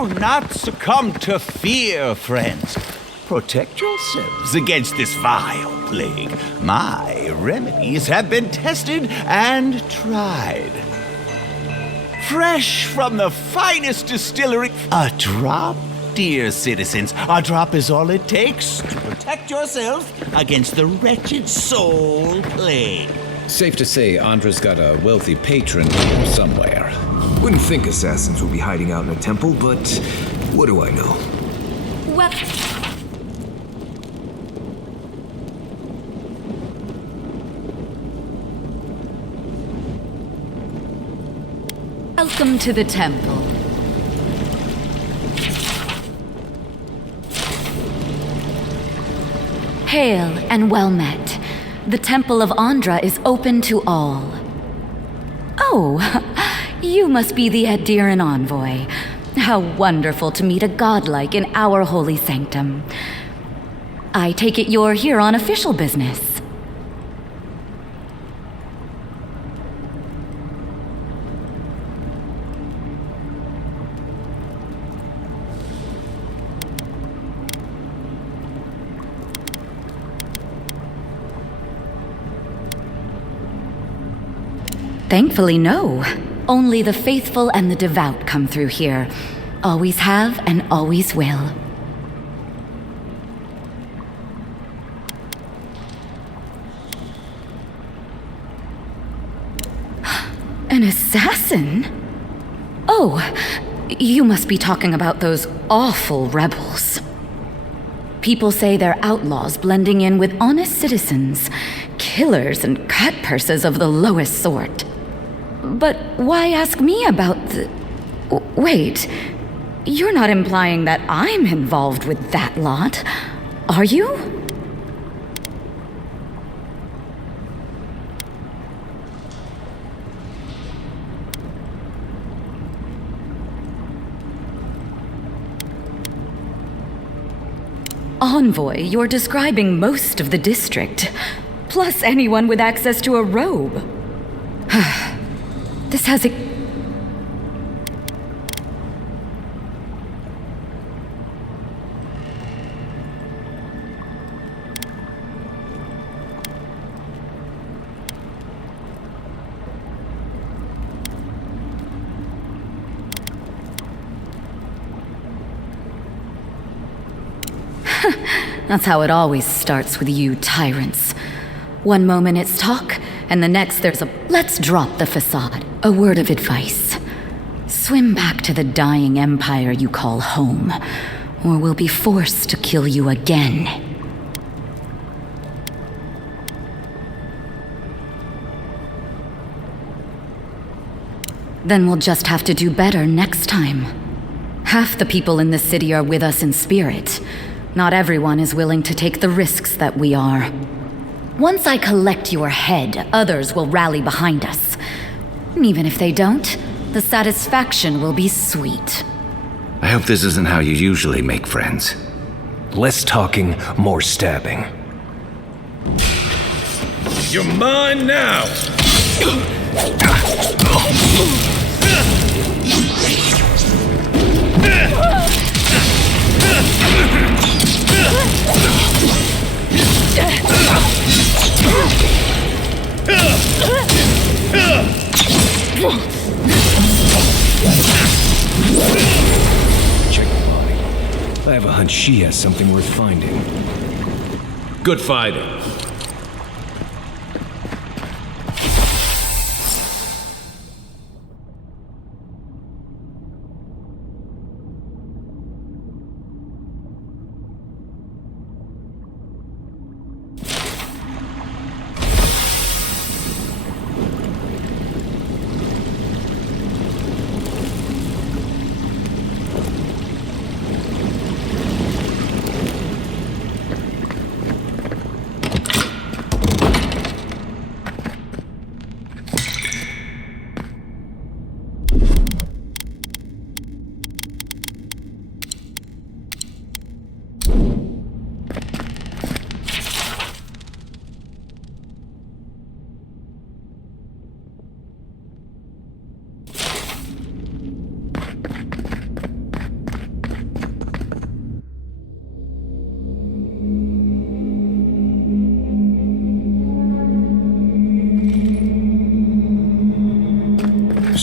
Do not succumb to fear, friends. Protect yourselves against this vile plague. My remedies have been tested and tried. Fresh from the finest distillery. A drop, dear citizens. A drop is all it takes to protect yourself against the wretched soul plague. Safe to say, Andra's got a wealthy patron somewhere. Wouldn't think assassins would be hiding out in a temple, but what do I know? Well... Welcome to the temple. Hail and well met. The Temple of Andra is open to all. Oh, you must be the Adiran envoy. How wonderful to meet a godlike in our holy sanctum. I take it you're here on official business. Thankfully, no. Only the faithful and the devout come through here. Always have and always will. An assassin? Oh, you must be talking about those awful rebels. People say they're outlaws blending in with honest citizens, killers and cutpurses of the lowest sort. But why ask me about the... Wait, you're not implying that I'm involved with that lot, are you? Envoy, you're describing most of the district, plus anyone with access to a robe. This has a... That's how it always starts with you tyrants. One moment it's talk, and the next there's a... Let's drop the facade. A word of advice. Swim back to the dying empire you call home, or we'll be forced to kill you again. Then we'll just have to do better next time. Half the people in the city are with us in spirit. Not everyone is willing to take the risks that we are. Once I collect your head, others will rally behind us. And even if they don't, the satisfaction will be sweet. I hope this isn't how you usually make friends. Less talking, more stabbing. You're mine now! Check the body. I have a hunch she has something worth finding. Good fighting.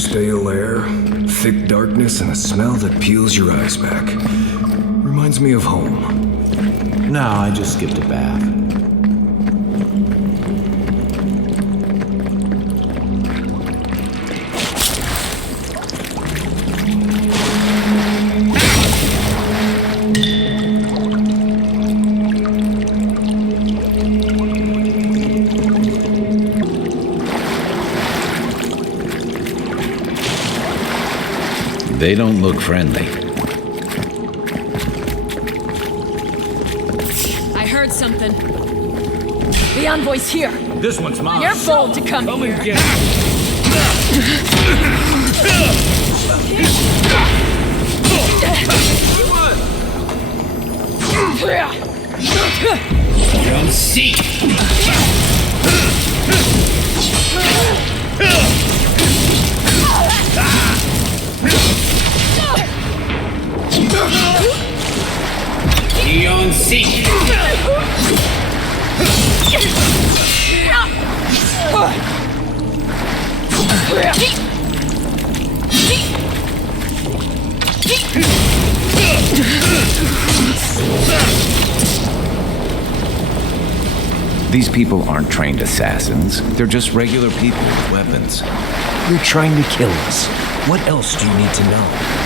Stale air, thick darkness, and a smell that peels your eyes back. Reminds me of home. No, I just skipped a bath. They don't look friendly. I heard something. The envoy's here. This one's mine. You're bold to come Come here. and get it. Don't seek! Eon seek! These people aren't trained assassins. They're just regular people with weapons. You're trying to kill us. What else do you need to know?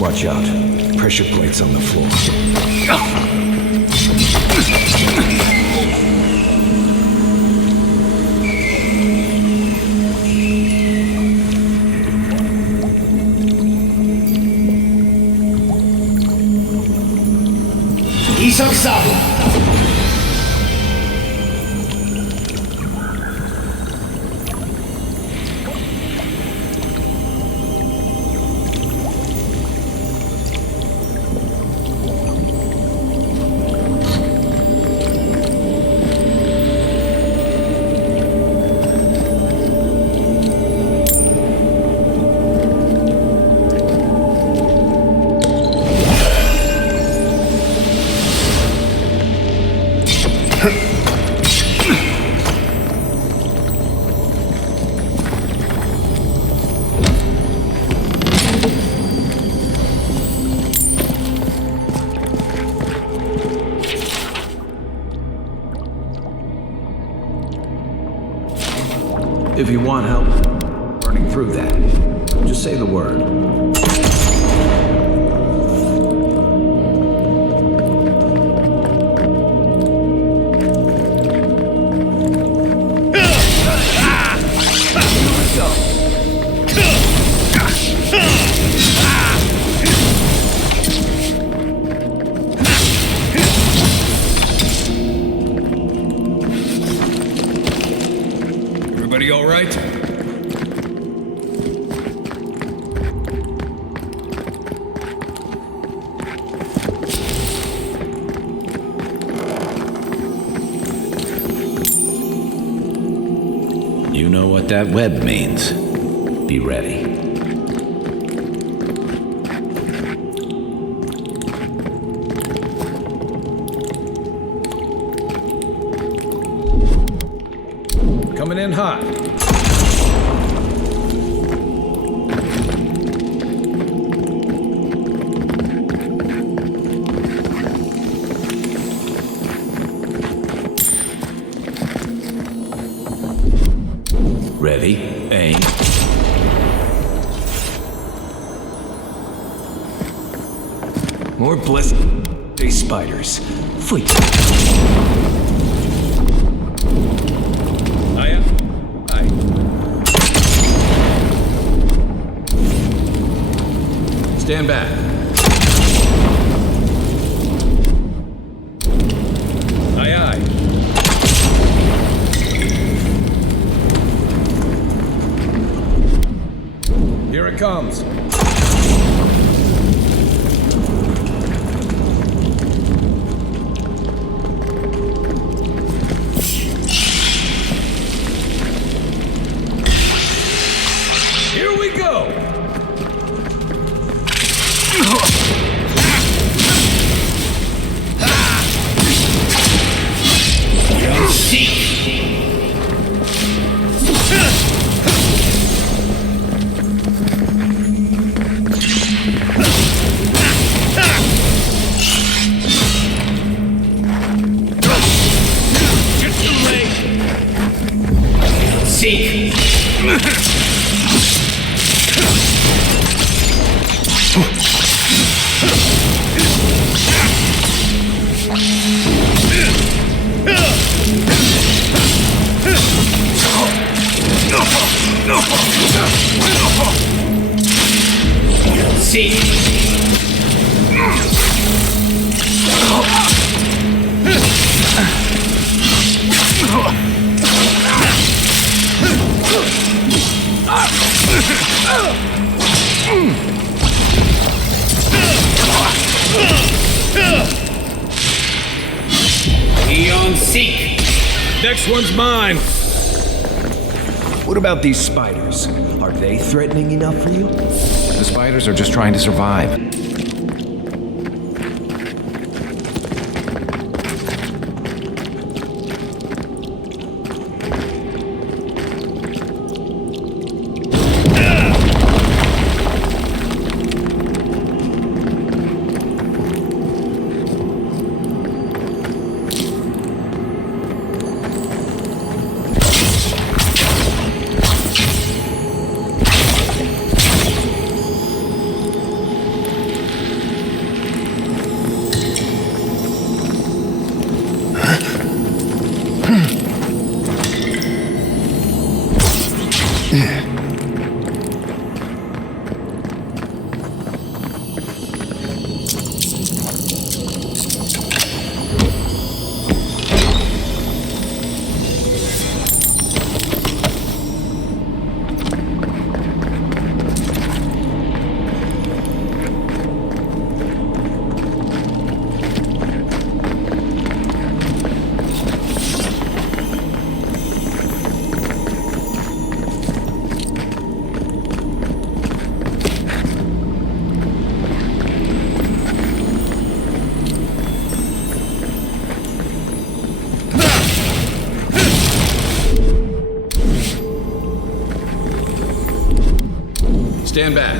Watch out. Pressure plates on the floor. If you want help burning through that, just say the word. Everybody all right? You know what that web means. Be ready. Coming in hot. Ready, aim. More blessed day spiders. Fight. Stand back. Aye, aye. Here it comes. Here we go! Next one's mine. What about these spiders? Are they threatening enough for you? The spiders are just trying to survive. Stand back.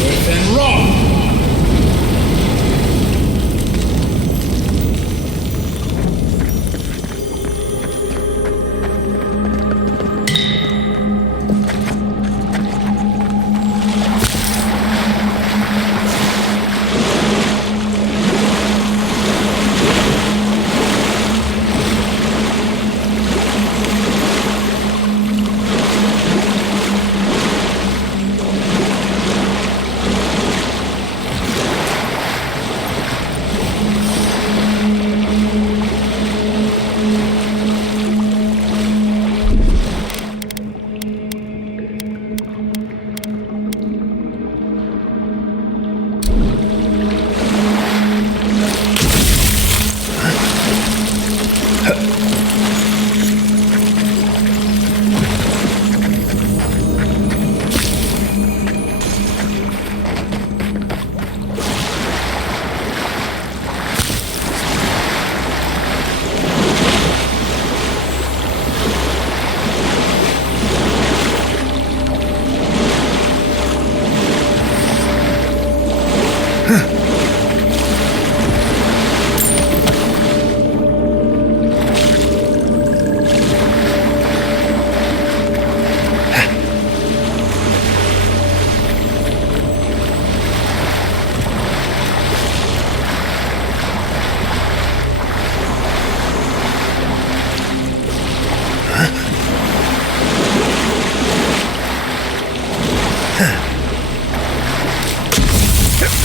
Earth and raw.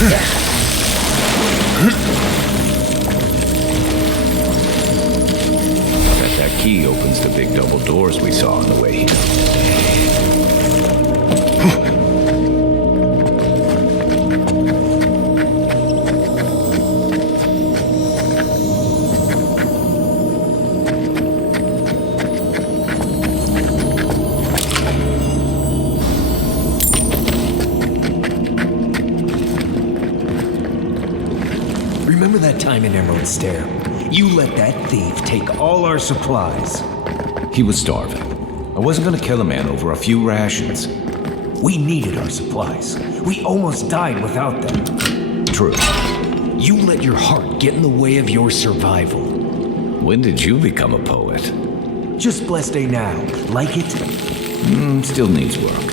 Bet that key opens the big double doors we saw on the way here. Remember that time in Emerald Stair? You let that thief take all our supplies. He was starving. I wasn't gonna kill a man over a few rations. We needed our supplies. We almost died without them. True. You let your heart get in the way of your survival. When did you become a poet? Just blessed day now. Like it? Still needs work.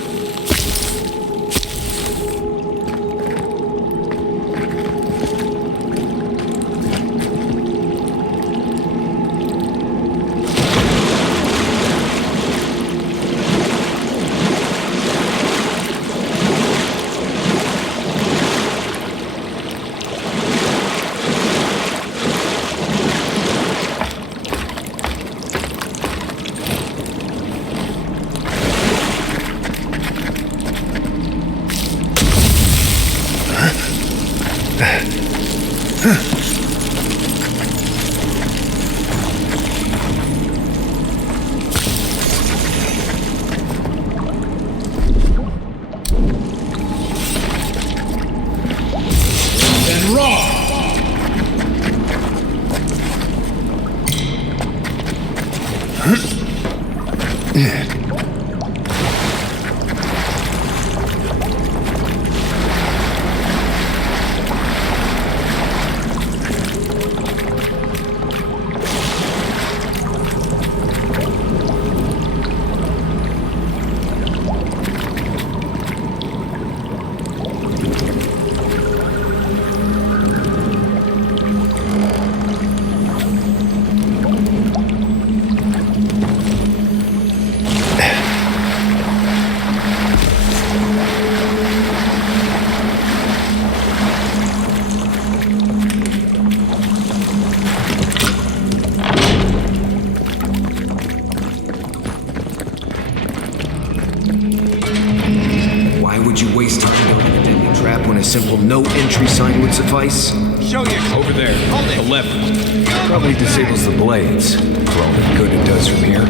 Why would you waste time building a deadly trap when a simple no entry sign would suffice? Show yourself. Over there. The lever. Probably disables the blades, for all the good it does from here.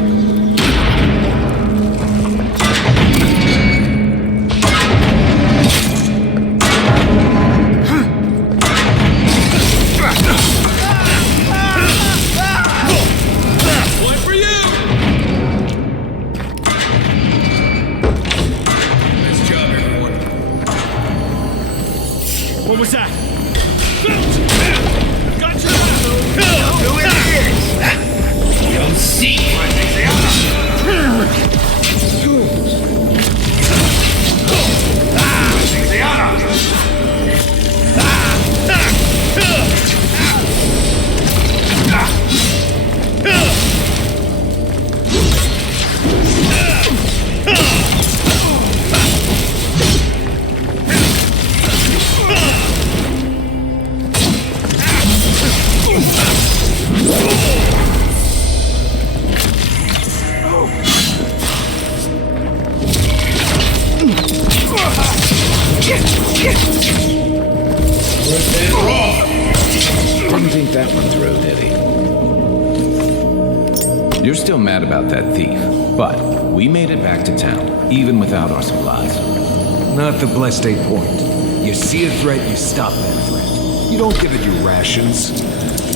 One for you! Nice job, everyone. What was that? Gotcha! Who is this? You'll see. Didn't think that one through, did he? You're still mad about that thief, but we made it back to town, even without our supplies. Not the blessed day point. You see a threat, you stop that threat. You don't give it your rations.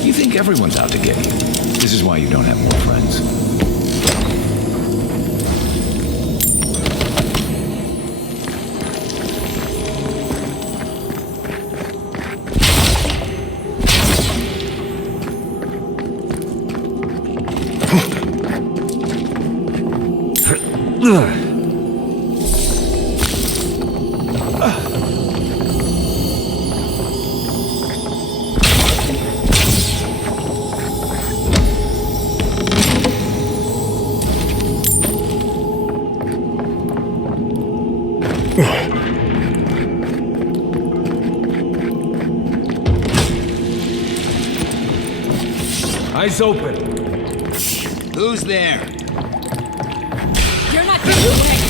You think everyone's out to get you. This is why you don't have more friends. Eyes open. Who's there? You're not getting away.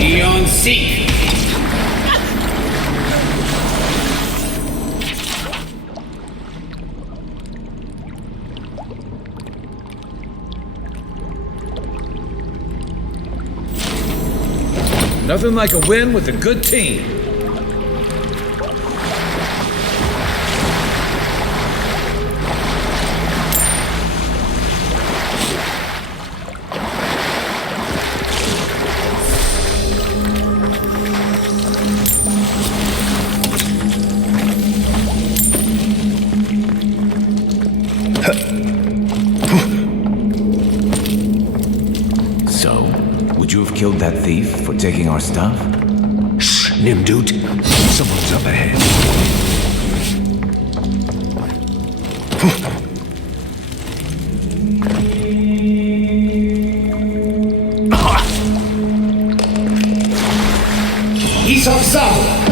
Eon Seek! Nothing like a win with a good team. So, would you have killed that thief for taking our stuff? Shh, Nimdut. Someone's up ahead. He's Avowed!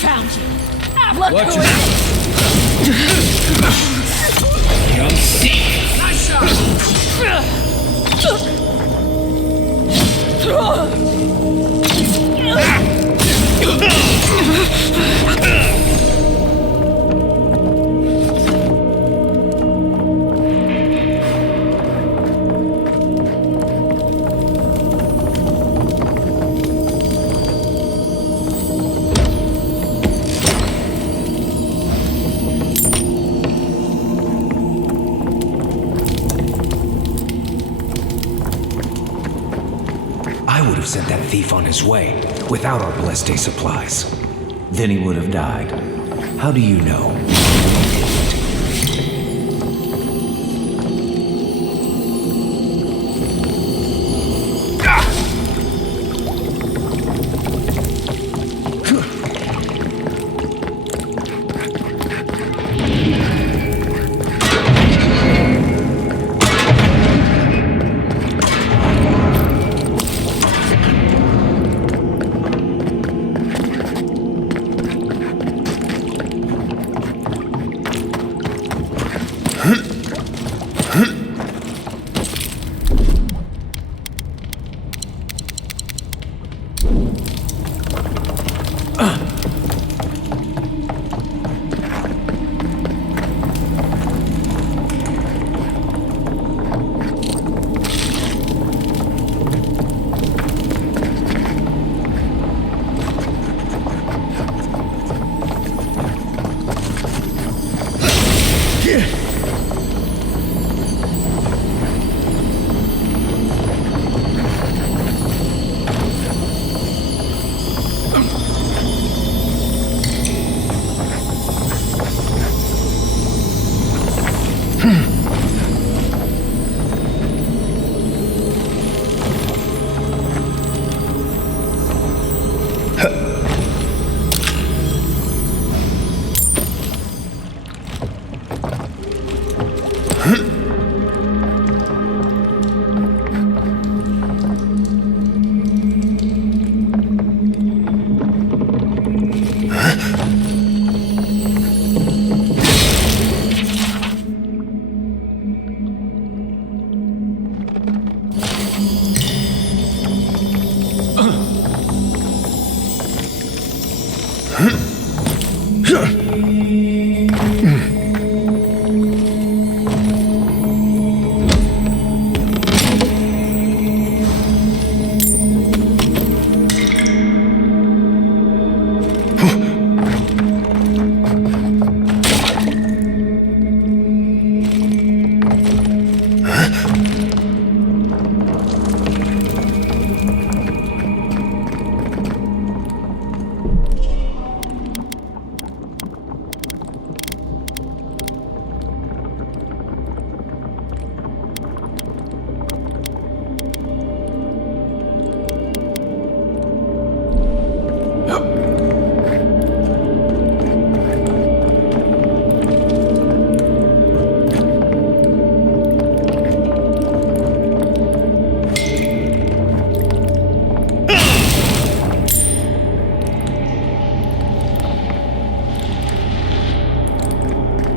Found you. Look Watch who it. it is. Eon Seek! Nice I would have sent that thief on his way without our blessed day supplies. Then he would have died. How do you know?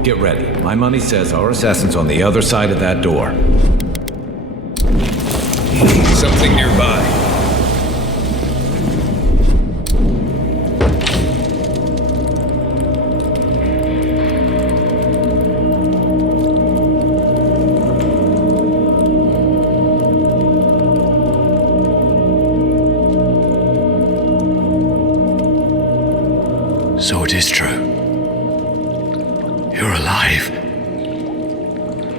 Get ready. My money says our assassin's on the other side of that door. Something nearby. So it is true. You're alive.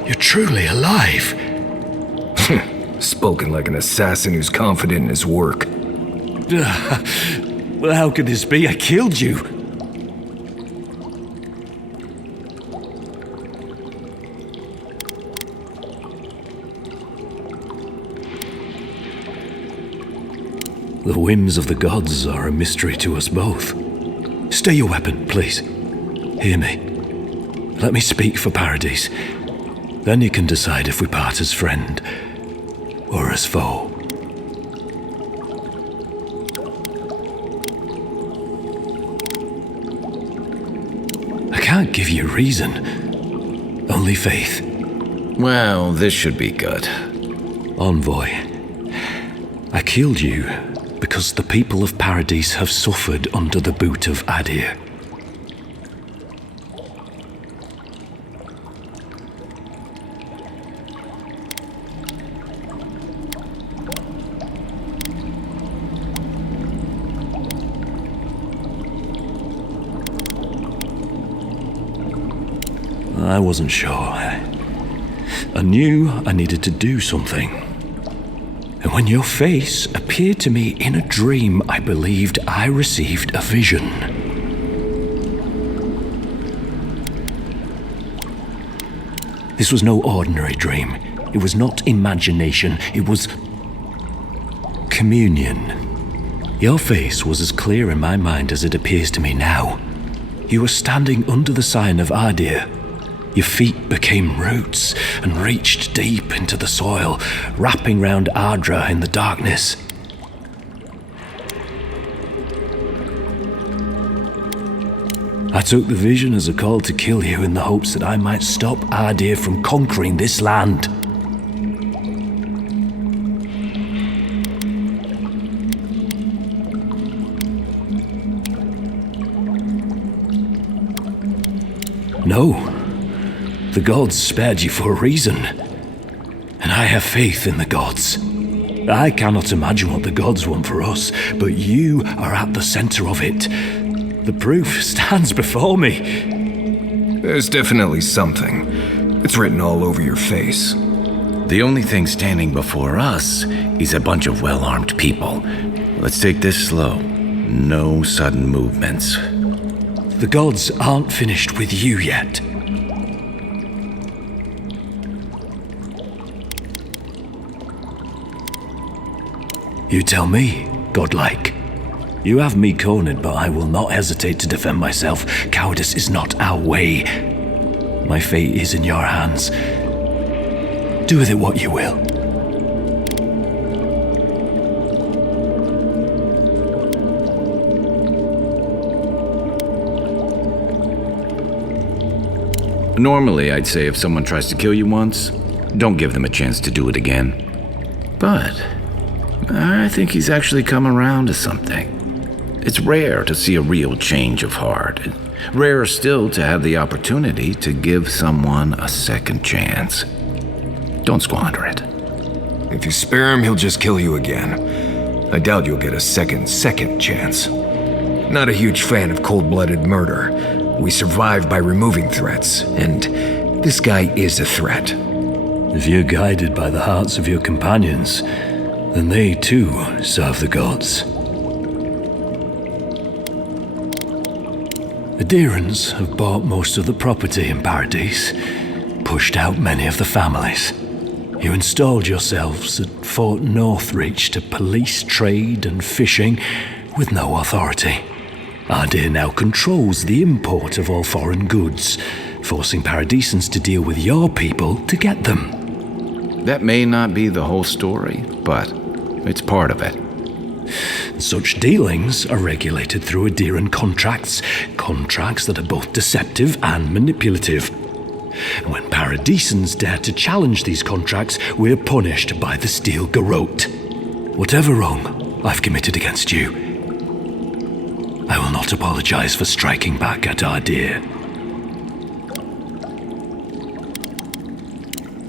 You're truly alive. Spoken like an assassin who's confident in his work. Well, how could this be? I killed you. The whims of the gods are a mystery to us both. Stay your weapon, please. Hear me. Let me speak for Paradise. Then you can decide if we part as friend or as foe. I can't give you reason, only faith. Well, this should be good. Envoy, I killed you because the people of Paradise have suffered under the boot of Adir. I wasn't sure. I knew I needed to do something. And when your face appeared to me in a dream, I believed I received a vision. This was no ordinary dream. It was not imagination. It was communion. Your face was as clear in my mind as it appears to me now. You were standing under the sign of Adir. Your feet became roots and reached deep into the soil, wrapping round Ardra in the darkness. I took the vision as a call to kill you in the hopes that I might stop Adir from conquering this land. No. The gods spared you for a reason, and I have faith in the gods. I cannot imagine what the gods want for us, but you are at the center of it. The proof stands before me. There's definitely something. It's written all over your face. The only thing standing before us is a bunch of well-armed people. Let's take this slow. No sudden movements. The gods aren't finished with you yet. You tell me, godlike. You have me cornered, but I will not hesitate to defend myself. Cowardice is not our way. My fate is in your hands. Do with it what you will. Normally, I'd say if someone tries to kill you once, don't give them a chance to do it again. But I think he's actually come around to something. It's rare to see a real change of heart. Rarer still to have the opportunity to give someone a second chance. Don't squander it. If you spare him, he'll just kill you again. I doubt you'll get a second chance. Not a huge fan of cold-blooded murder. We survive by removing threats, and this guy is a threat. If you're guided by the hearts of your companions, then they too serve the gods. The Deerans have bought most of the property in Paradise, pushed out many of the families. You installed yourselves at Fort Northreach to police trade and fishing with no authority. Ardir now controls the import of all foreign goods, forcing Paradisans to deal with your people to get them. That may not be the whole story, but it's part of it. Such dealings are regulated through Adiran contracts that are both deceptive and manipulative. And when Paradisans dare to challenge these contracts, we're punished by the Steel Garrote. Whatever wrong I've committed against you, I will not apologize for striking back at Ardir.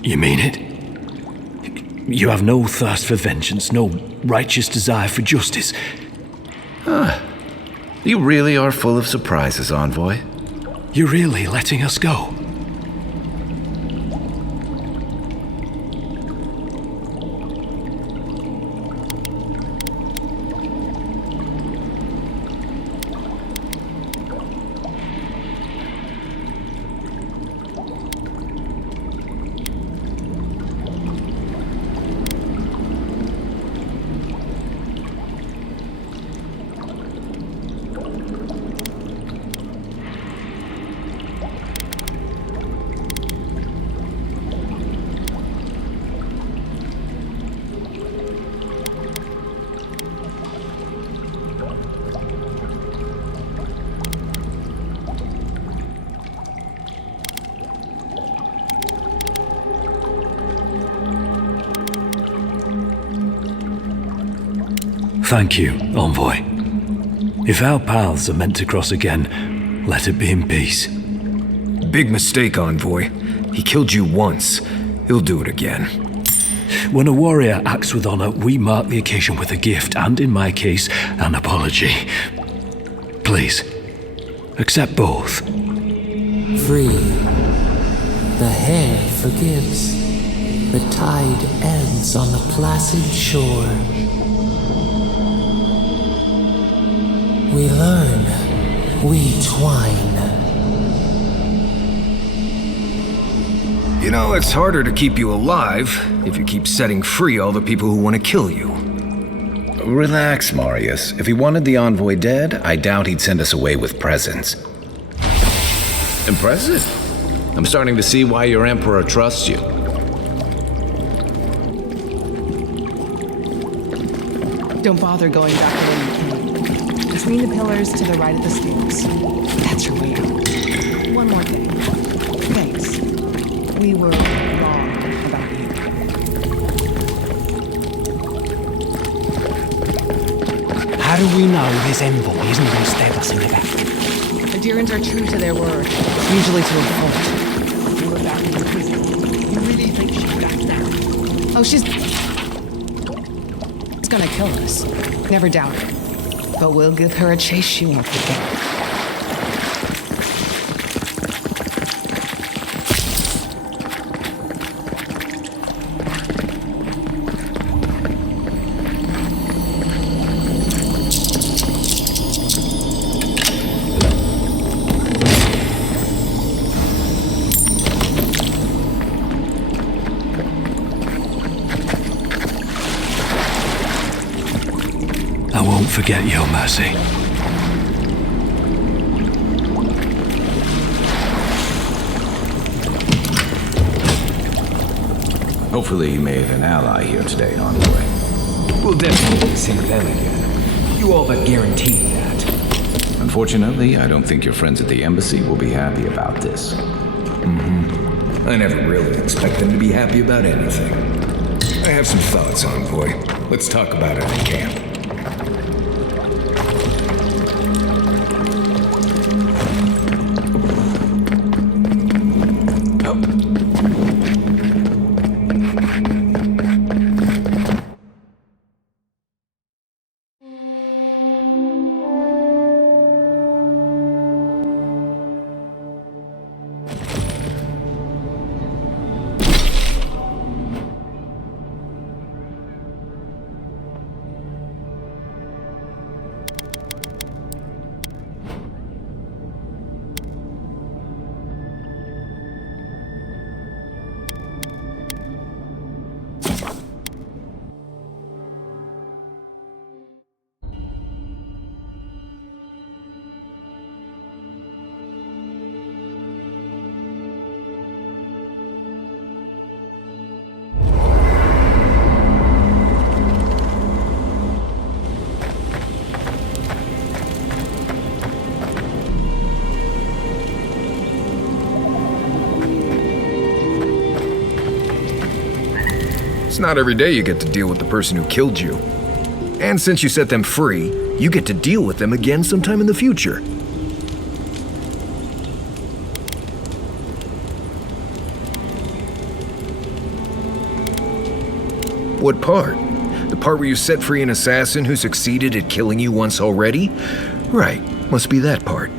You mean it? You have no thirst for vengeance, no righteous desire for justice. You really are full of surprises, Envoy. You're really letting us go? Thank you, Envoy. If our paths are meant to cross again, let it be in peace. Big mistake, Envoy. He killed you once. He'll do it again. When a warrior acts with honor, we mark the occasion with a gift, and in my case, an apology. Please, accept both. Free. The hair forgives. The tide ends on the placid shore. We learn. We twine. You know, it's harder to keep you alive if you keep setting free all the people who want to kill you. Relax, Marius. If he wanted the Envoy dead, I doubt he'd send us away with presents. Impressive. I'm starting to see why your Emperor trusts you. Don't bother going back the way you came. Between the pillars to the right of the stairs. That's your way out. One more thing. Thanks. We were wrong about you. How do we know this envoy isn't going to stab us in the back? The Deerans are true to their word, usually to a fault. You were back in the prison. You really think she's back now? Oh, she's gonna kill us. Never doubt it. But we'll give her a chase she won't forget. I won't forget your mercy. Hopefully he made an ally here today, Envoy. We'll definitely sink them again. You all but guaranteed that. Unfortunately, I don't think your friends at the embassy will be happy about this. I never really expect them to be happy about anything. I have some thoughts, Envoy. Let's talk about it in camp. It's not every day you get to deal with the person who killed you. And since you set them free, you get to deal with them again sometime in the future. What part? The part where you set free an assassin who succeeded at killing you once already? Right, must be that part.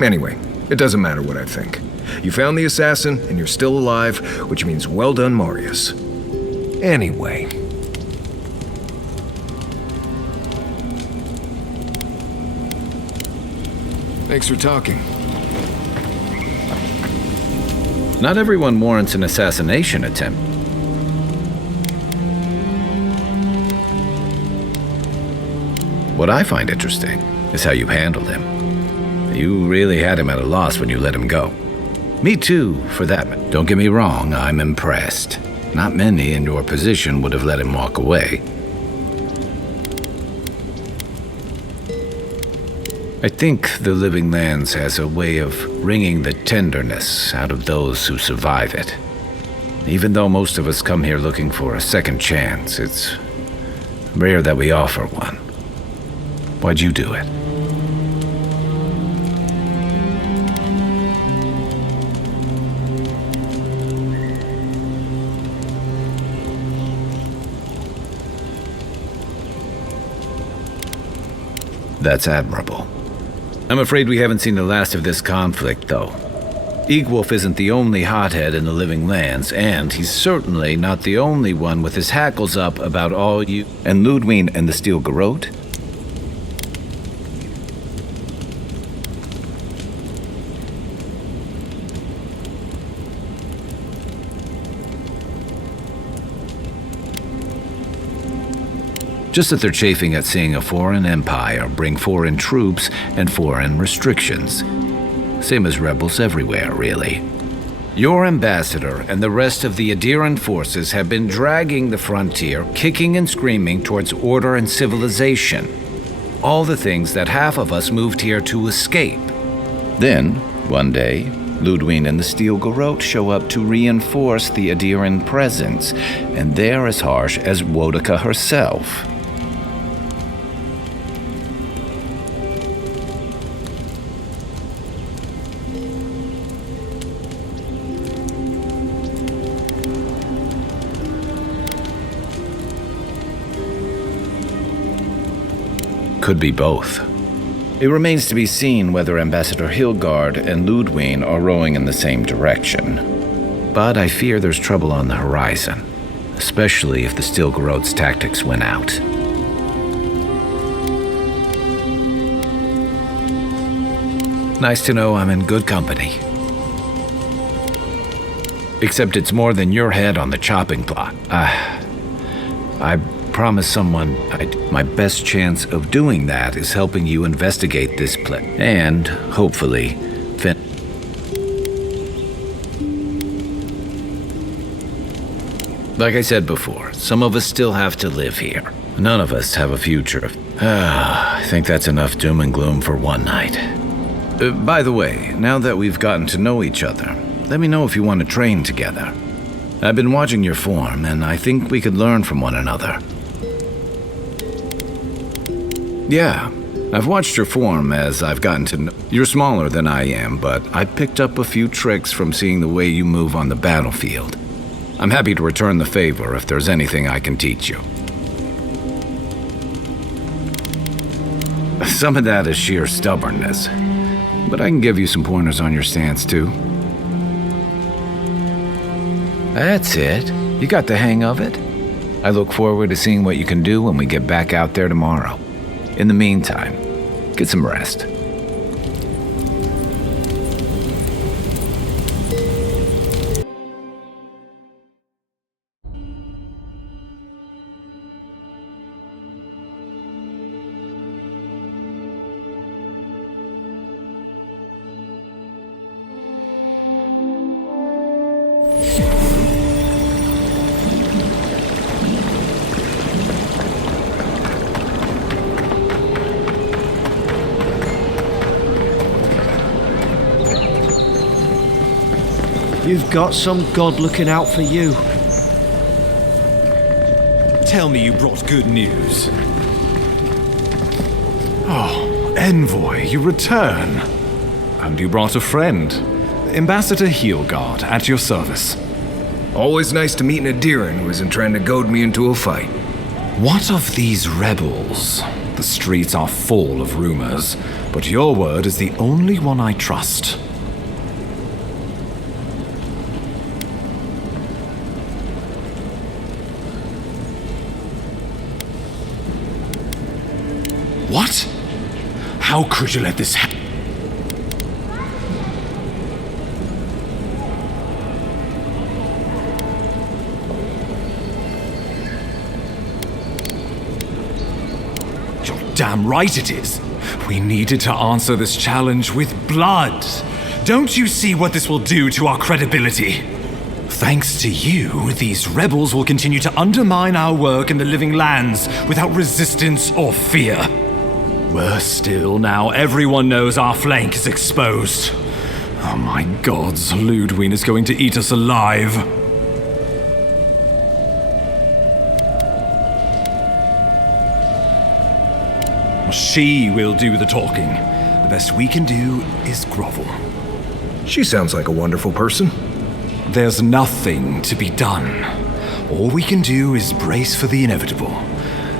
Anyway, it doesn't matter what I think. You found the assassin, and you're still alive, which means well done, Marius. Anyway. Thanks for talking. Not everyone warrants an assassination attempt. What I find interesting is how you handled him. You really had him at a loss when you let him go. Me too, for that. Don't get me wrong, I'm impressed. Not many in your position would have let him walk away. I think the Living Lands has a way of wringing the tenderness out of those who survive it. Even though most of us come here looking for a second chance, it's rare that we offer one. Why'd you do it? That's admirable. I'm afraid we haven't seen the last of this conflict, though. Egwolf isn't the only hothead in the Living Lands, and he's certainly not the only one with his hackles up about all you and Ludwig and the Steel Garrote. Just that they're chafing at seeing a foreign empire bring foreign troops and foreign restrictions. Same as rebels everywhere, really. Your ambassador and the rest of the Adheran forces have been dragging the frontier, kicking and screaming towards order and civilization. All the things that half of us moved here to escape. Then, one day, Ludwig and the Steel Garrote show up to reinforce the Adheran presence, and they're as harsh as Woedica herself. Could be both. It remains to be seen whether Ambassador Hilgard and Ludwig are rowing in the same direction. But I fear there's trouble on the horizon, especially if the Steel Garrote's tactics win out. Nice to know I'm in good company. Except it's more than your head on the chopping block. I promised someone my best chance of doing that is helping you investigate this place. And, hopefully, like I said before, some of us still have to live here. None of us have a future. I think that's enough doom and gloom for one night. By the way, now that we've gotten to know each other, let me know if you want to train together. I've been watching your form, and I think we could learn from one another. Yeah, I've watched your form as I've gotten to know. You're smaller than I am, but I picked up a few tricks from seeing the way you move on the battlefield. I'm happy to return the favor if there's anything I can teach you. Some of that is sheer stubbornness, but I can give you some pointers on your stance too. That's it. You got the hang of it. I look forward to seeing what you can do when we get back out there tomorrow. In the meantime, get some rest. You've got some god looking out for you. tell me you brought good news. Oh, Envoy, you return. And you brought a friend. Ambassador Heelguard, at your service. Always nice to meet an Adiran who isn't trying to goad me into a fight. What of these rebels? The streets are full of rumors, but your word is the only one I trust. What? How could you let this happen? You're damn right it is. We needed to answer this challenge with blood. Don't you see what this will do to our credibility? Thanks to you, these rebels will continue to undermine our work in the Living Lands without resistance or fear. Worse still, now everyone knows our flank is exposed. Oh my gods, Ludwig is going to eat us alive. She will do the talking. The best we can do is grovel. She sounds like a wonderful person. There's nothing to be done. All we can do is brace for the inevitable,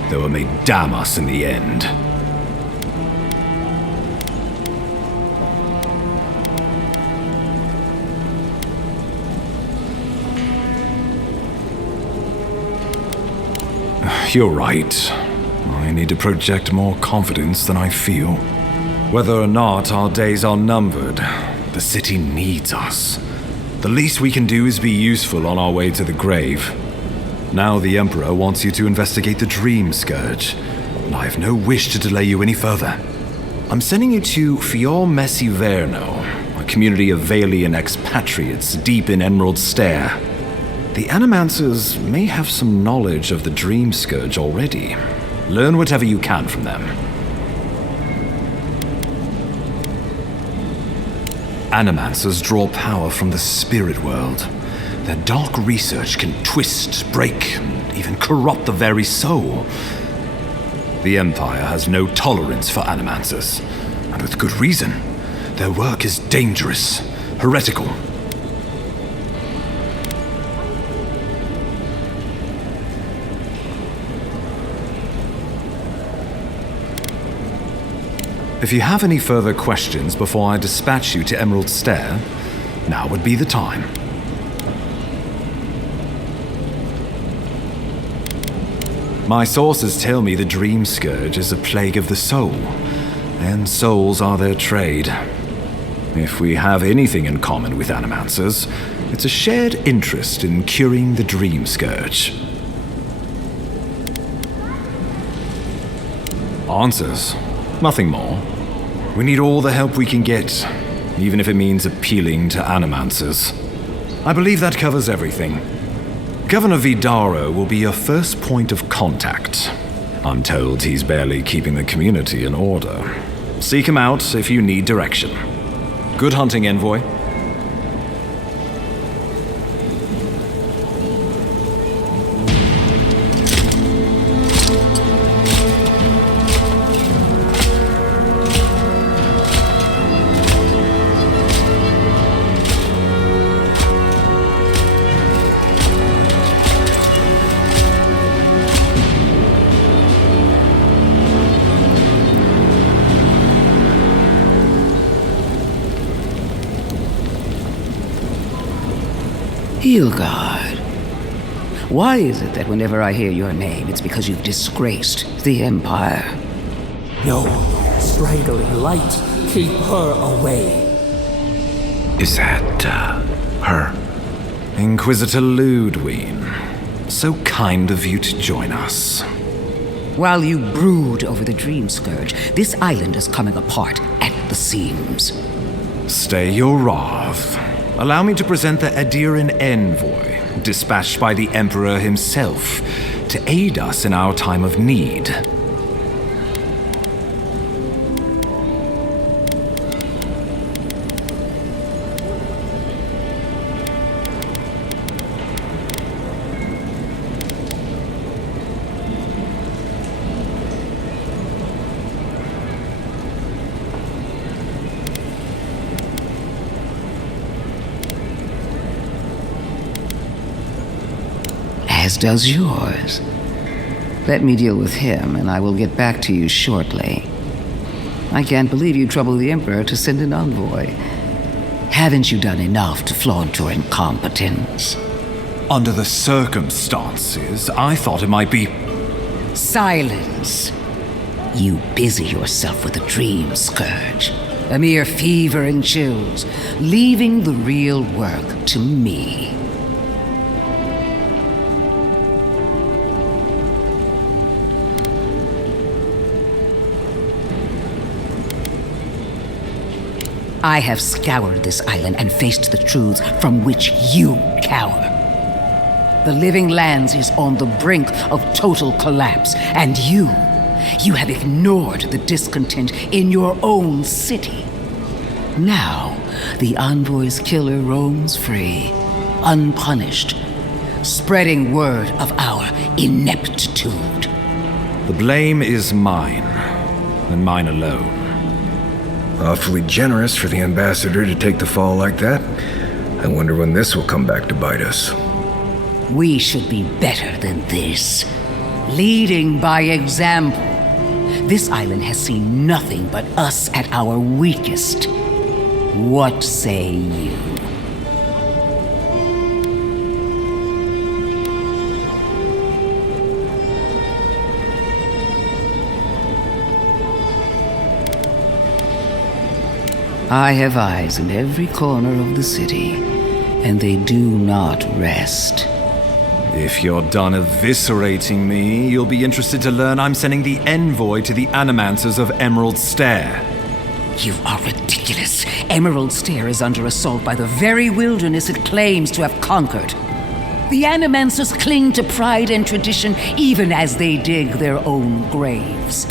though it may damn us in the end. You're right. I need to project more confidence than I feel. Whether or not our days are numbered, the city needs us. The least we can do is be useful on our way to the grave. Now the Emperor wants you to investigate the Dream Scourge, and I have no wish to delay you any further. I'm sending you to Fior Messi Verno, a community of Valian expatriates deep in Emerald Stair. The Animancers may have some knowledge of the Dream Scourge already. Learn whatever you can from them. Animancers draw power from the spirit world. Their dark research can twist, break, and even corrupt the very soul. The Empire has no tolerance for Animancers, and with good reason. Their work is dangerous, heretical. If you have any further questions before I dispatch you to Emerald Stair, now would be the time. My sources tell me the Dream Scourge is a plague of the soul, and souls are their trade. If we have anything in common with Animancers, it's a shared interest in curing the Dream Scourge. Answers. Nothing more. We need all the help we can get, even if it means appealing to Animancers. I believe that covers everything. Governor Vidaro will be your first point of contact. I'm told he's barely keeping the community in order. Seek him out if you need direction. Good hunting, Envoy. Heelguard. Why is it that whenever I hear your name, it's because you've disgraced the Empire? No, strangling light. Keep her away. Is that, her? Inquisitor Ludwig. So kind of you to join us. While you brood over the Dream Scourge, this island is coming apart at the seams. Stay your wrath. Allow me to present the Adiran Envoy, dispatched by the Emperor himself, to aid us in our time of need. as does yours. Let me deal with him, and I will get back to you shortly. I can't believe you troubled the Emperor to send an envoy. Haven't you done enough to flaunt your incompetence? Under the circumstances, I thought it might be... Silence! You busy yourself with a dream, Scourge. A mere fever and chills, leaving the real work to me. I have scoured this island and faced the truths from which you cower. The Living Lands is on the brink of total collapse, and you have ignored the discontent in your own city. Now, the Envoy's killer roams free, unpunished, spreading word of our ineptitude. The blame is mine, and mine alone. Awfully generous for the ambassador to take the fall like that. I wonder when this will come back to bite us. We should be better than this. Leading by example. This island has seen nothing but us at our weakest. What say you? I have eyes in every corner of the city, and they do not rest. If you're done eviscerating me, you'll be interested to learn I'm sending the envoy to the Animancers of Emerald Stair. You are ridiculous. Emerald Stair is under assault by the very wilderness it claims to have conquered. The Animancers cling to pride and tradition even as they dig their own graves.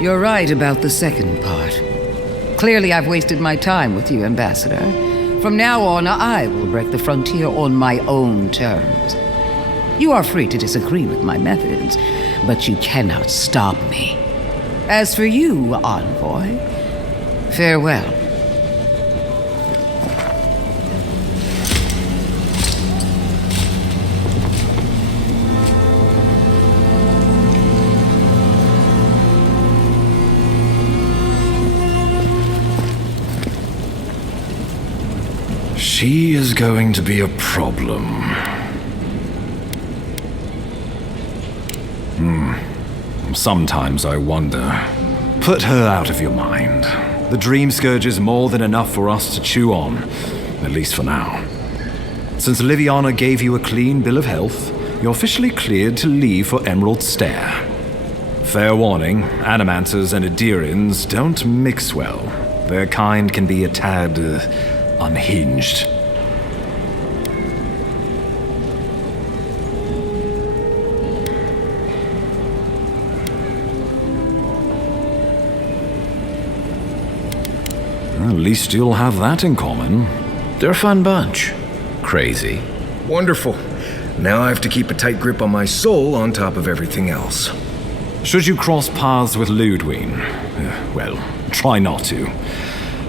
You're right about the second part. Clearly I've wasted my time with you, Ambassador. From now on, I will break the frontier on my own terms. You are free to disagree with my methods, but you cannot stop me. As for you, Envoy, farewell. She is going to be a problem. Sometimes I wonder. Put her out of your mind. The Dream Scourge is more than enough for us to chew on, at least for now. Since Liviana gave you a clean bill of health, you're officially cleared to leave for Emerald Stair. Fair warning, Animancers and Adirians don't mix well. Their kind can be a tad unhinged. At least you'll have that in common. They're a fun bunch. Crazy. Wonderful. Now I have to keep a tight grip on my soul on top of everything else. Should you cross paths with Ludwig, well, try not to.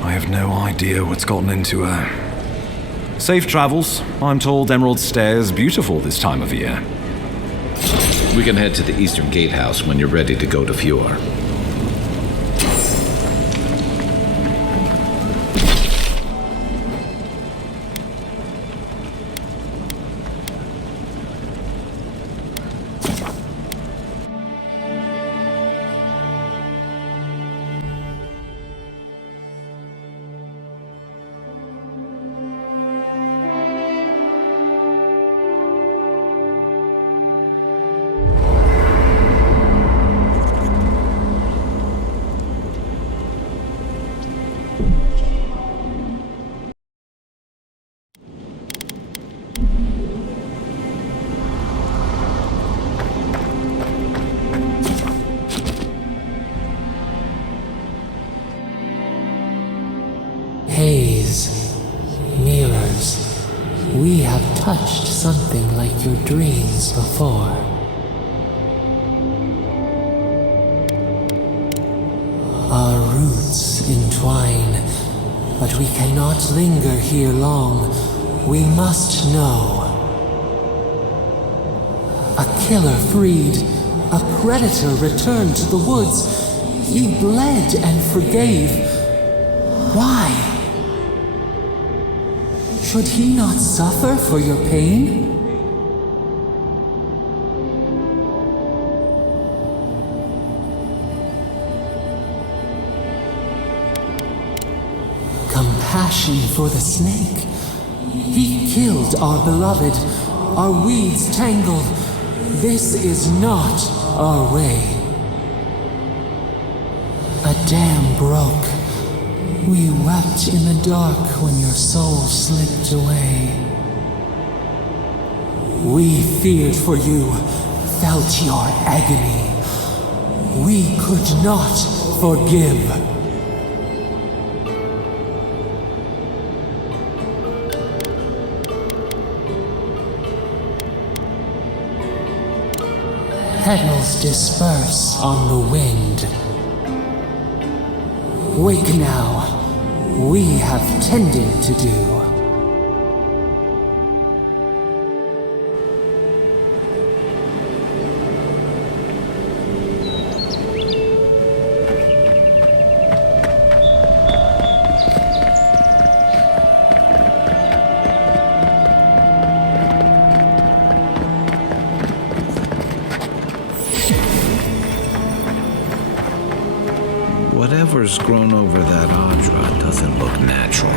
I have no idea what's gotten into her. Safe travels. I'm told Emerald Stair is beautiful this time of year. We can head to the Eastern Gatehouse when you're ready to go to Fjord. These mirrors, we have touched something like your dreams before. Our roots entwine, but we cannot linger here long. We must know. A killer freed, a predator returned to the woods. He bled and forgave. Why? Should he not suffer for your pain? Compassion for the snake. He killed our beloved, our weeds tangled. This is not our way. A dam broke. We wept in the dark when your soul slipped away. We feared for you, felt your agony. We could not forgive. Petals disperse on the wind. Wake now. We have tending to do. Whatever's grown over that Audra doesn't look natural.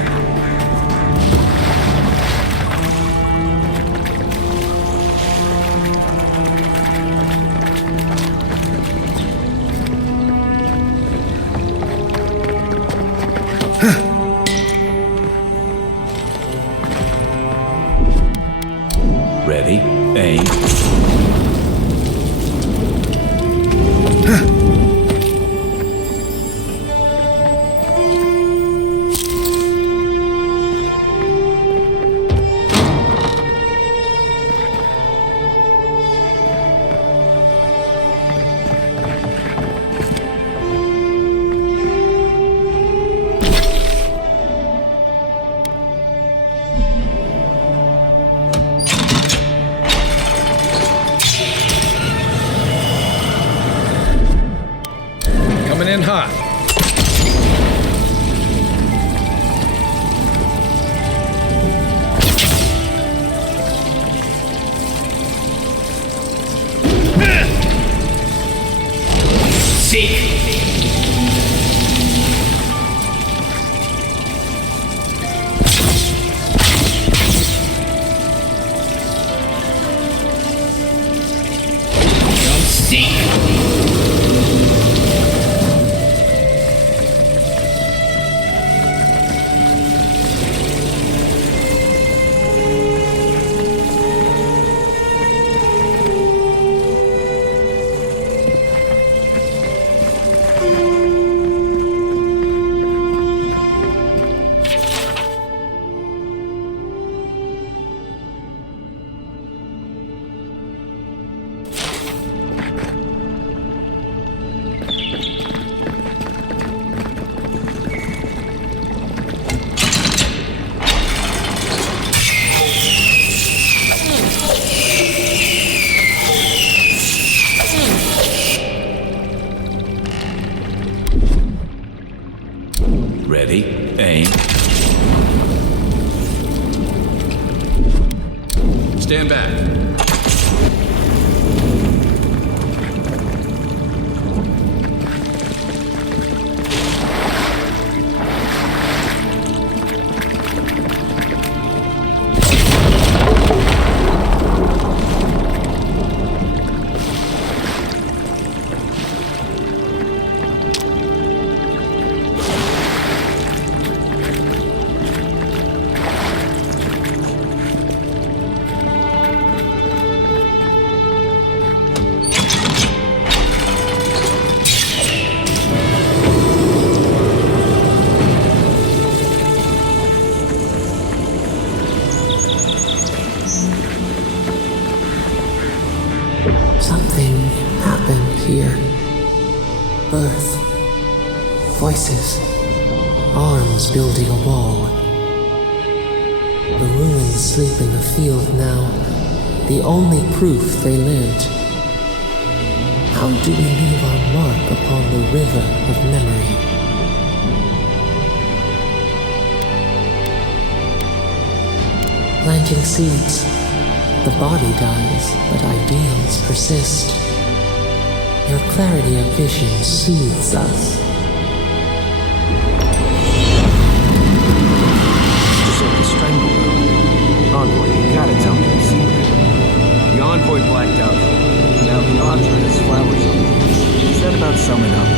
Ready, aim. Coming in hot. Ready, aim. Stand back. voices. Arms building a wall. The ruins sleep in the field now, the only proof they lived. How do we leave our mark upon the river of memory? Planting seeds. The body dies, but ideals persist. Your clarity of vision soothes us. Just like the stranglehold. Envoy, you gotta tell me the secret. The Envoy blacked out. Now the Audra has flowers on them. Is that about summing up?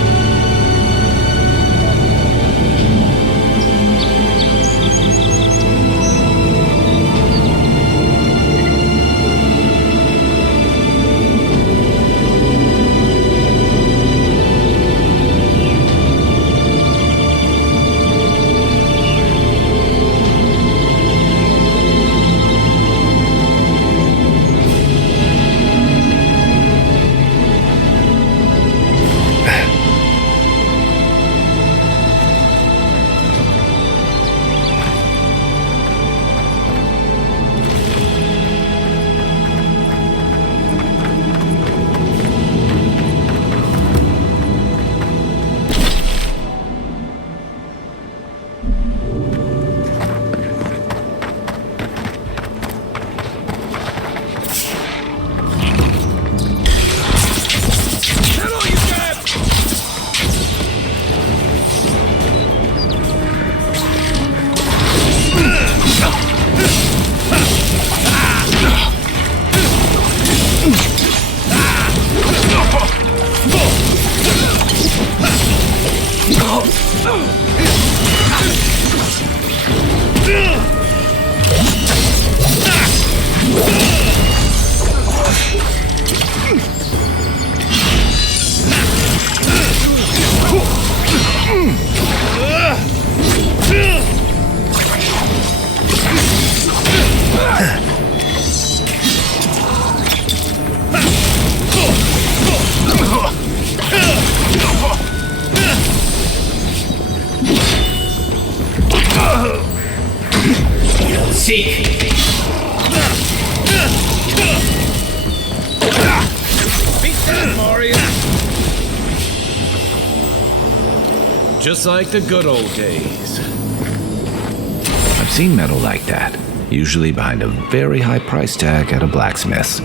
Just like the good old days. I've seen metal like that, usually behind a very high price tag at a blacksmith's.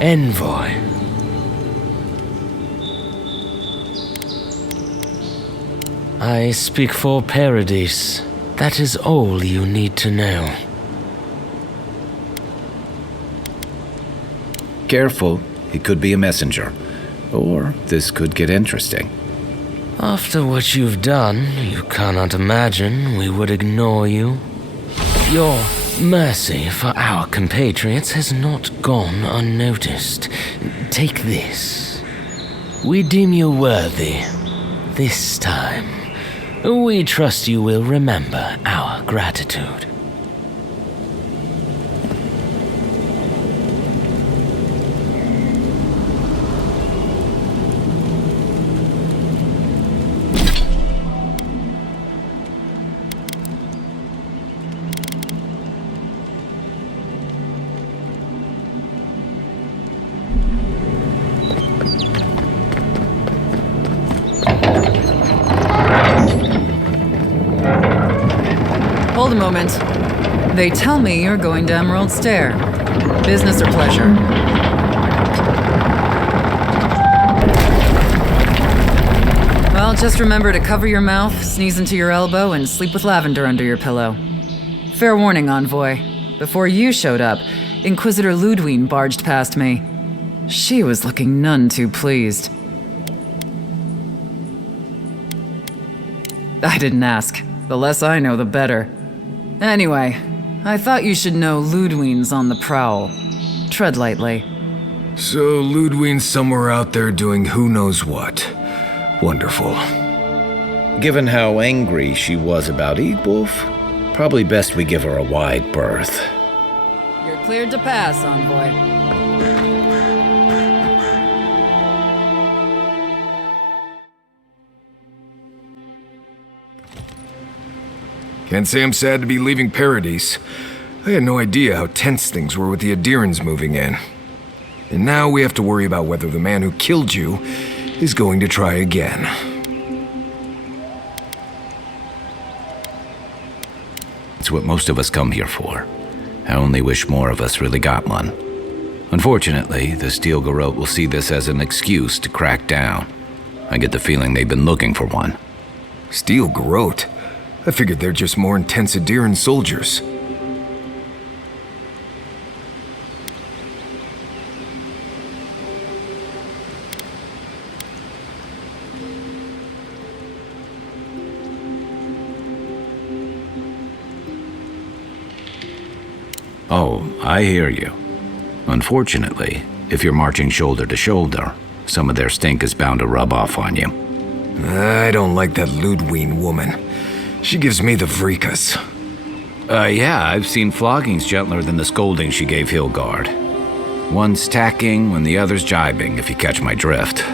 Envoy. I speak for Paradise. That is all you need to know. Careful, he could be a messenger. Or this could get interesting. After what you've done, you cannot imagine we would ignore you. Your mercy for our compatriots has not gone unnoticed. Take this. We deem you worthy. This time, we trust you will remember our gratitude. moment. They tell me you're going to Emerald Stair. Business or pleasure? Well, just remember to cover your mouth, sneeze into your elbow, and sleep with lavender under your pillow. Fair warning, Envoy. Before you showed up, Inquisitor Ludwine barged past me. She was looking none too pleased. I didn't ask. The less I know, the better. Anyway, I thought you should know Ludwine's on the prowl. Tread lightly. So Ludwine's somewhere out there doing who knows what. Wonderful. Given how angry she was about Eatwolf, probably best we give her a wide berth. You're cleared to pass, Envoy. Can't say I'm sad to be leaving Paradise. I had no idea how tense things were with the Adirans moving in. And now we have to worry about whether the man who killed you is going to try again. It's what most of us come here for. I only wish more of us really got one. Unfortunately, the Steel Garrote will see this as an excuse to crack down. I get the feeling they've been looking for one. Steel Garrote? I figured they're just more intense Adiran soldiers. Oh, I hear you. Unfortunately, if you're marching shoulder to shoulder, some of their stink is bound to rub off on you. I don't like that Ludwine woman. She gives me the vrikas. Yeah, I've seen floggings gentler than the scolding she gave Hilgard. One's tacking when the other's jibing, if you catch my drift.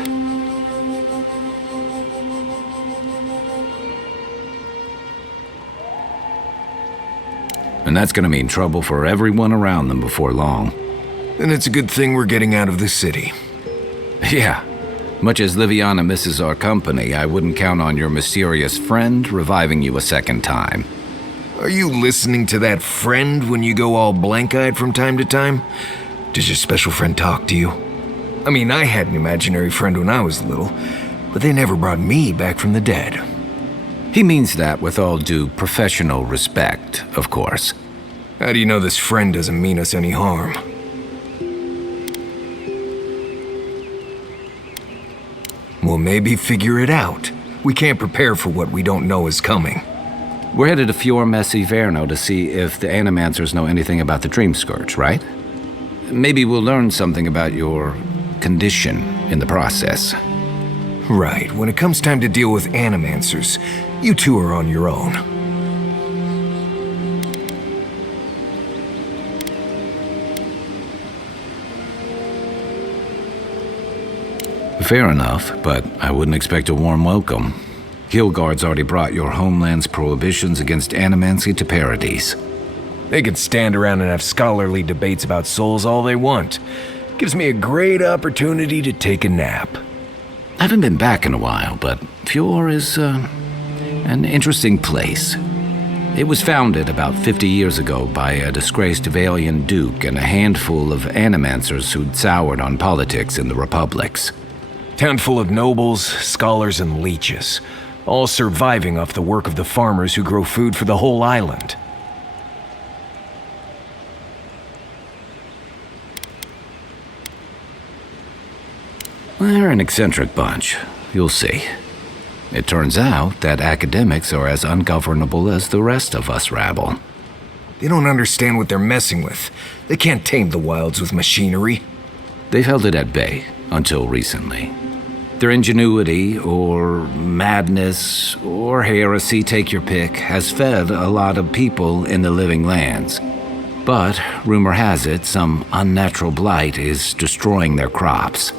And that's gonna mean trouble for everyone around them before long. And it's a good thing we're getting out of the city. Yeah. Much as Liviana misses our company, I wouldn't count on your mysterious friend reviving you a second time. Are you listening to that friend when you go all blank-eyed from time to time? Does your special friend talk to you? I mean, I had an imaginary friend when I was little, but they never brought me back from the dead. He means that with all due professional respect, of course. How do you know this friend doesn't mean us any harm? Well, maybe figure it out. We can't prepare for what we don't know is coming. We're headed to Fjord Messi Verno to see if the Animancers know anything about the Dream Scourge, right? Maybe we'll learn something about your condition in the process. Right. When it comes time to deal with Animancers, you two are on your own. Fair enough, but I wouldn't expect a warm welcome. Hilgard's already brought your homeland's prohibitions against animancy to Paradise. They could stand around and have scholarly debates about souls all they want. Gives me a great opportunity to take a nap. I haven't been back in a while, but Fjord is an interesting place. It was founded about 50 years ago by a disgraced Valian duke and a handful of animancers who'd soured on politics in the republics. Town full of nobles, scholars, and leeches, all surviving off the work of the farmers who grow food for the whole island. They're an eccentric bunch. You'll see. It turns out that academics are as ungovernable as the rest of us rabble. They don't understand what they're messing with. They can't tame the wilds with machinery. They've held it at bay, until recently. Their ingenuity, or madness, or heresy, take your pick, has fed a lot of people in the living lands. But, rumor has it, some unnatural blight is destroying their crops.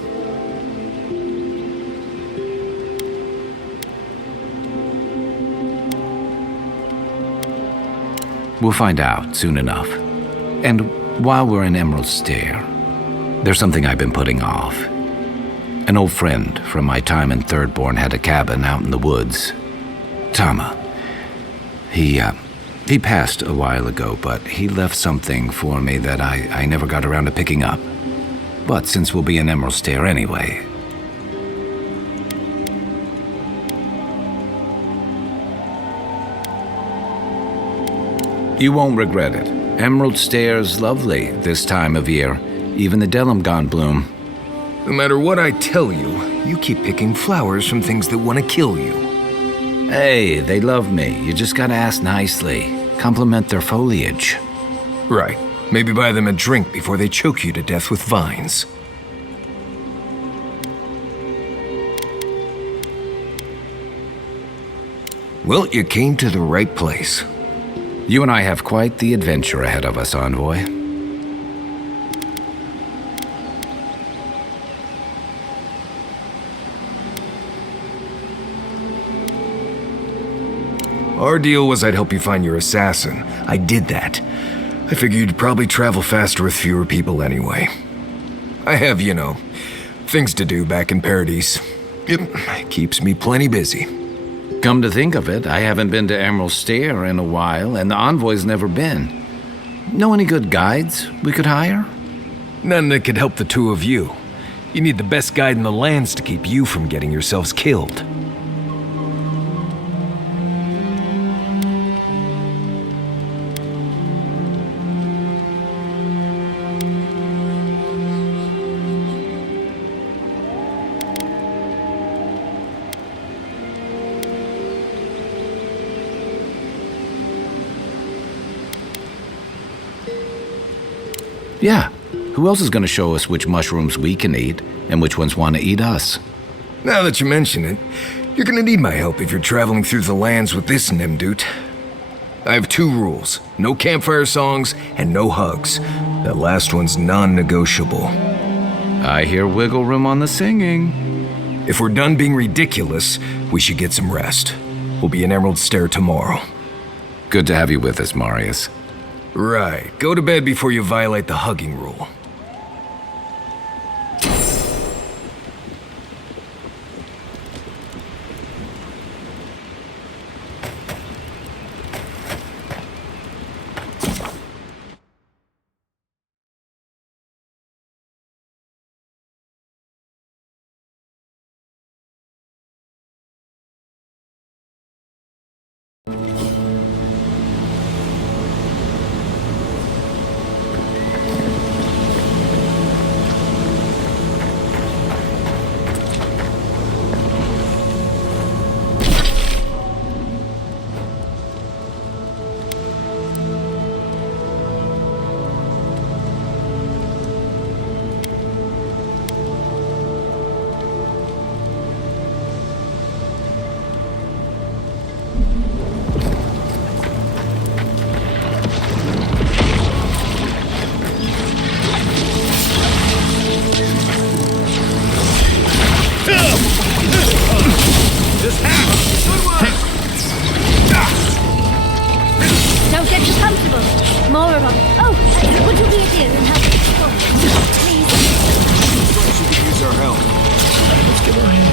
We'll find out soon enough. And while we're in Emerald Stair, there's something I've been putting off. An old friend from my time in Thirdborn had a cabin out in the woods. Tama. He He passed a while ago, but he left something for me that I never got around to picking up. But since we'll be in Emerald Stair anyway... You won't regret it. Emerald Stair's lovely this time of year. Even the Delimgon bloom. No matter what I tell you, you keep picking flowers from things that want to kill you. Hey, they love me. You just gotta ask nicely. Compliment their foliage. Right. Maybe buy them a drink before they choke you to death with vines. Well, you came to the right place. You and I have quite the adventure ahead of us, Envoy. Our deal was I'd help you find your assassin. I did that. I figured you'd probably travel faster with fewer people anyway. I have, you know, things to do back in Paradise. It keeps me plenty busy. Come to think of it, I haven't been to Emerald Stair in a while, and the Envoy's never been. Know any good guides we could hire? None that could help the two of you. You need the best guide in the lands to keep you from getting yourselves killed. Yeah. Who else is going to show us which mushrooms we can eat and which ones want to eat us? Now that you mention it, you're going to need my help if you're traveling through the lands with this Nimdut. I have 2 rules. No campfire songs and no hugs. That last one's non-negotiable. I hear wiggle room on the singing. If we're done being ridiculous, we should get some rest. We'll be in Emerald Stair tomorrow. Good to have you with us, Marius. Right. Go to bed before you violate the hugging rule. Don't get too comfortable. More of them. Oh, would you be a dear and help us explore? Please. She could use our help. Let's get her in.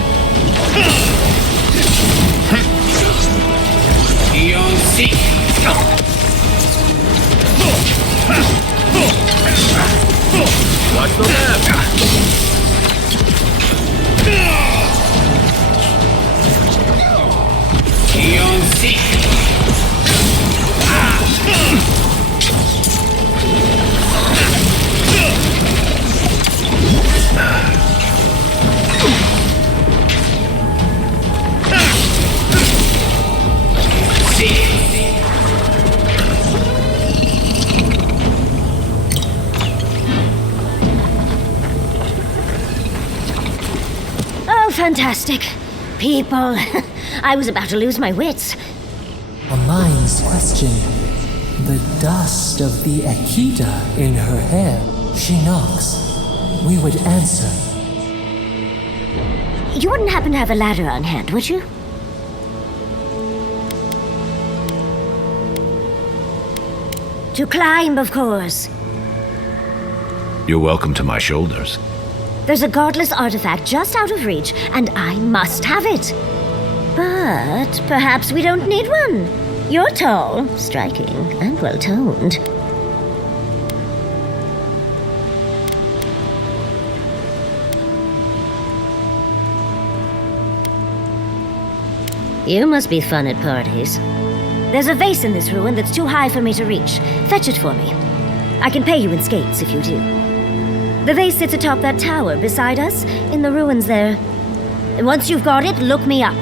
Watch the left. Oh, fantastic. People. I was about to lose my wits. A mind's question. The dust of the Akita in her hair. She knocks. We would answer. You wouldn't happen to have a ladder on hand, would you? To climb, of course. You're welcome to my shoulders. There's a godless artifact just out of reach, and I must have it. But perhaps we don't need one. You're tall, striking, and well-toned. You must be fun at parties. There's a vase in this ruin that's too high for me to reach. Fetch it for me. I can pay you in skates if you do. The vase sits atop that tower beside us, in the ruins there. And once you've got it, look me up.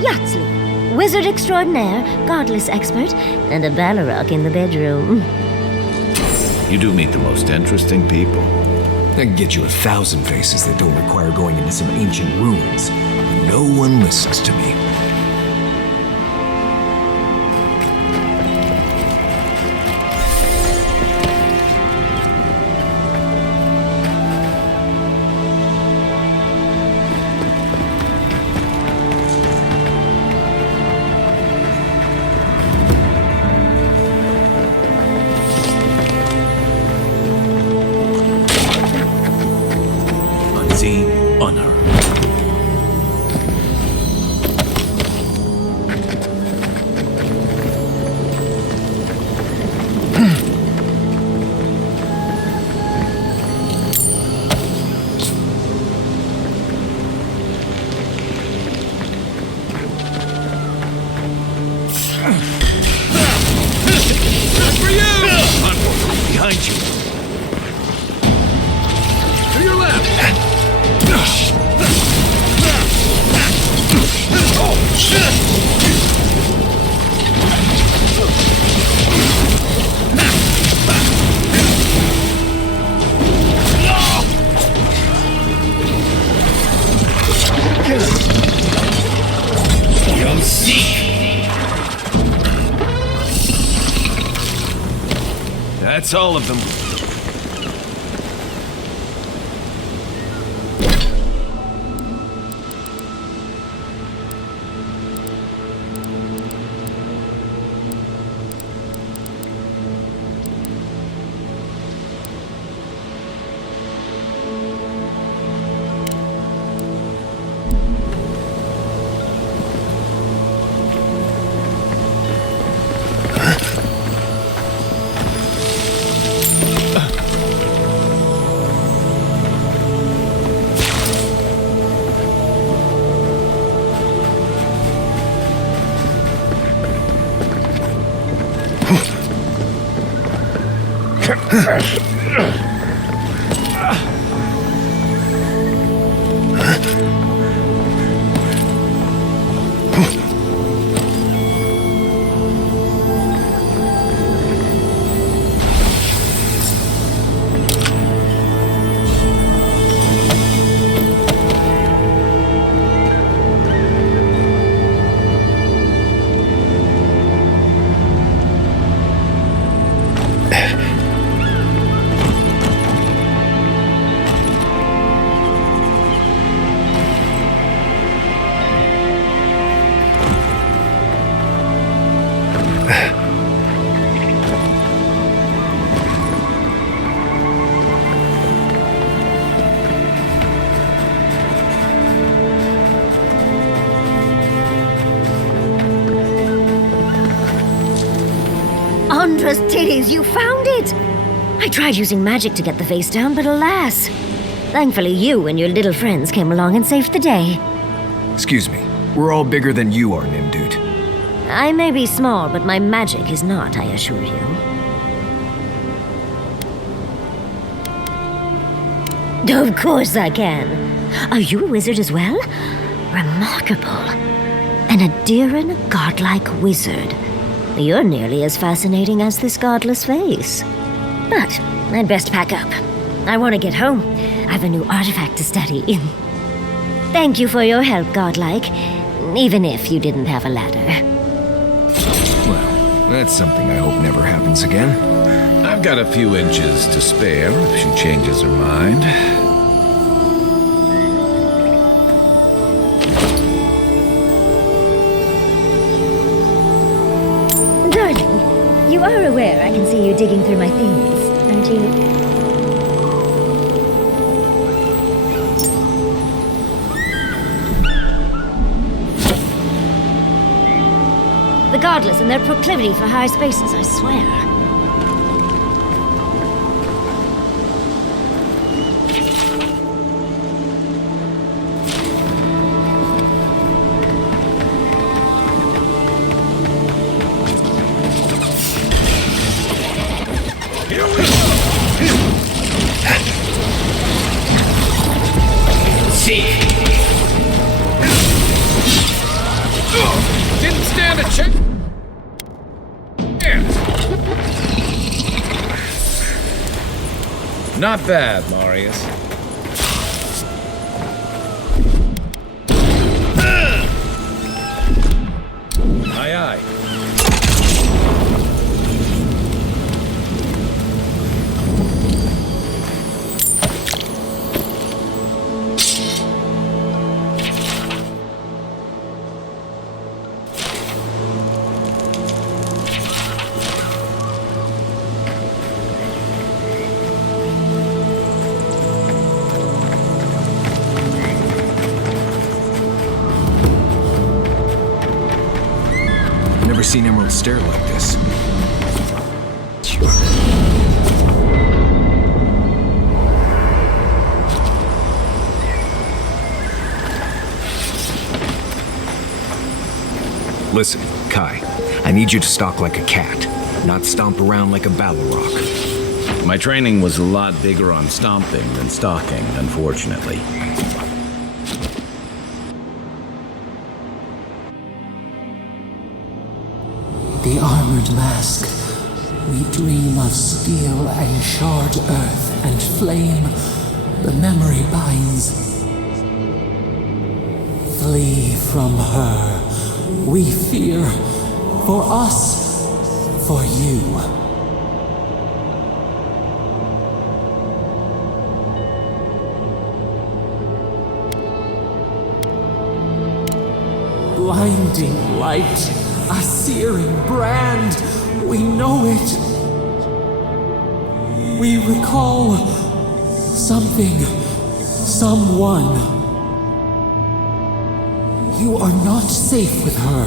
Yahtzee, wizard extraordinaire, godless expert, and a Balrog in the bedroom. You do meet the most interesting people. I can get you 1,000 faces that don't require going into some ancient ruins. No one listens to me. Unseen, unheard. Behind you. To your left! You'll see. That's all of them. Andra's titties, you found it! I tried using magic to get the vase down, but alas. Thankfully, you and your little friends came along and saved the day. Excuse me. We're all bigger than you are, Nimdude. I may be small, but my magic is not, I assure you. Of course I can. Are you a wizard as well? Remarkable. An Adiran godlike wizard. You're nearly as fascinating as this godless face. But I'd best pack up. I want to get home. I have a new artifact to study. Thank you for your help, godlike. Even if you didn't have a ladder. Well, that's something I hope never happens again. I've got a few inches to spare if she changes her mind. Darling, you are aware I can see you digging through my things, aren't you? The godless and their proclivity for higher spaces, I swear. Didn't stand a chance. Not bad, Marius. Aye, aye. Never seen Emerald stare like this. Listen, Kai, I need you to stalk like a cat, not stomp around like a battle rock. My training was a lot bigger on stomping than stalking, unfortunately. The armored mask. We dream of steel and shard earth and flame. The memory binds. Flee from her. We fear. For us. For you. Blinding light. A searing brand. We know it. We recall something, someone. You are not safe with her.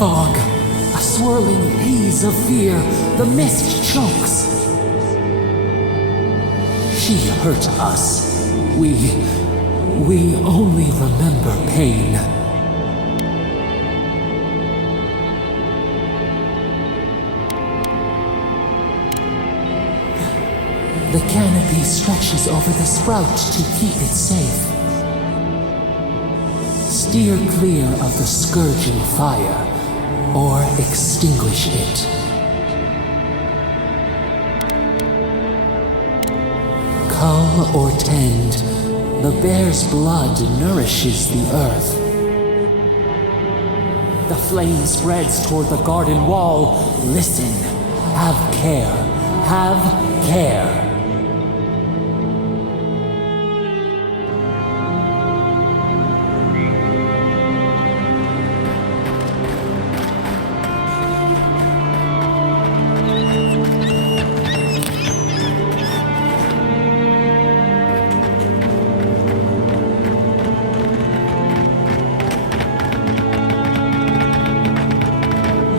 Fog. A swirling haze of fear, the mist chokes. She hurt us. We only remember pain. The canopy stretches over the sprout to keep it safe. Steer clear of the scourging fire. Or extinguish it. Cull or tend, the bear's blood nourishes the earth. The flame spreads toward the garden wall. Listen, have care, have care.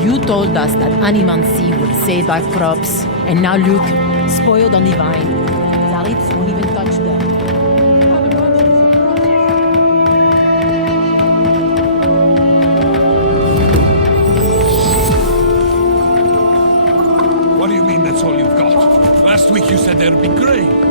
You told us that animancy would save our crops, and now look, spoiled on the vine. Zarips won't even touch them. What do you mean that's all you've got? Last week you said there'd be grain.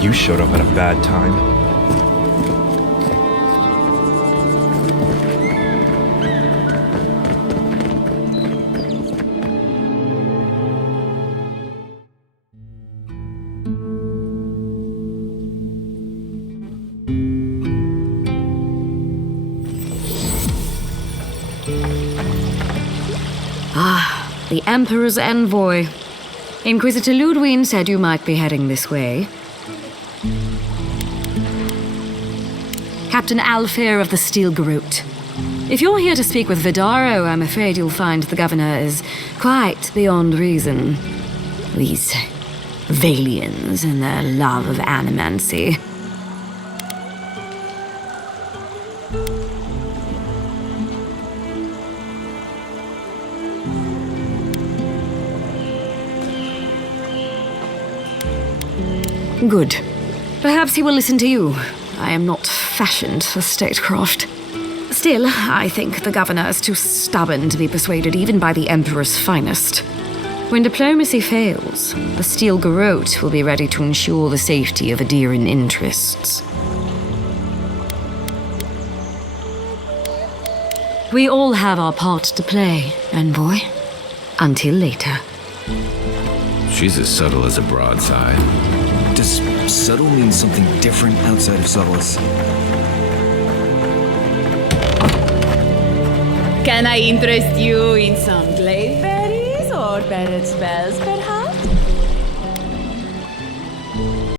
You showed up at a bad time. Ah, the Emperor's envoy. Inquisitor Ludwig said you might be heading this way. Captain Alfir of the Steel Garrote. If you're here to speak with Vidaro, I'm afraid you'll find the governor is quite beyond reason. These Valians and their love of animancy. Good. Perhaps he will listen to you. I am not fashioned for statecraft. Still, I think the governor is too stubborn to be persuaded even by the Emperor's finest. When diplomacy fails, the Steel Garrote will be ready to ensure the safety of Adiran interests. We all have our part to play, envoy. Until later. She's as subtle as a broadside. Does subtle mean something different outside of subtlest? Can I interest you in some glade berries or parrot spells, perhaps?